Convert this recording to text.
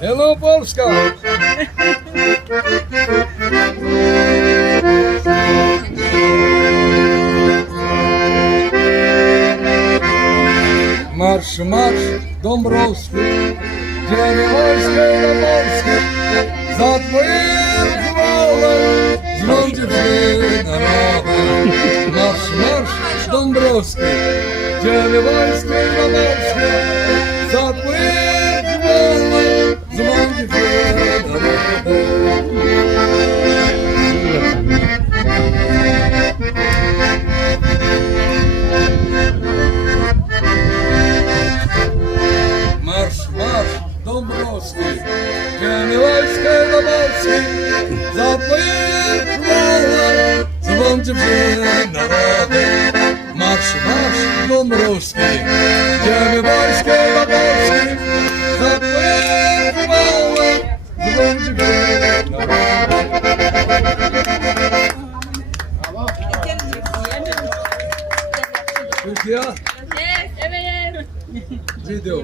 Hello Polska! Marsz, marsz Dąbrowski, dzielnie wojskie na Polskę, za twoim chwałę zrządzi się narodem. Marsz, marsz Dąbrowski, dzielnie wojskie na Polskę, za twoim chwałę zrządzi się narodem. Marsz, marsz Dąbrowski, dzielnie wojskie na Polskę, za twoje chwałę zbądźcie przed narodem. Marsz, marsz Dąbrowski, dzielnie wojskie na Polskę, za twoje chwałę zbądźcie przed narodem. Türkiye, Evet, evet. video.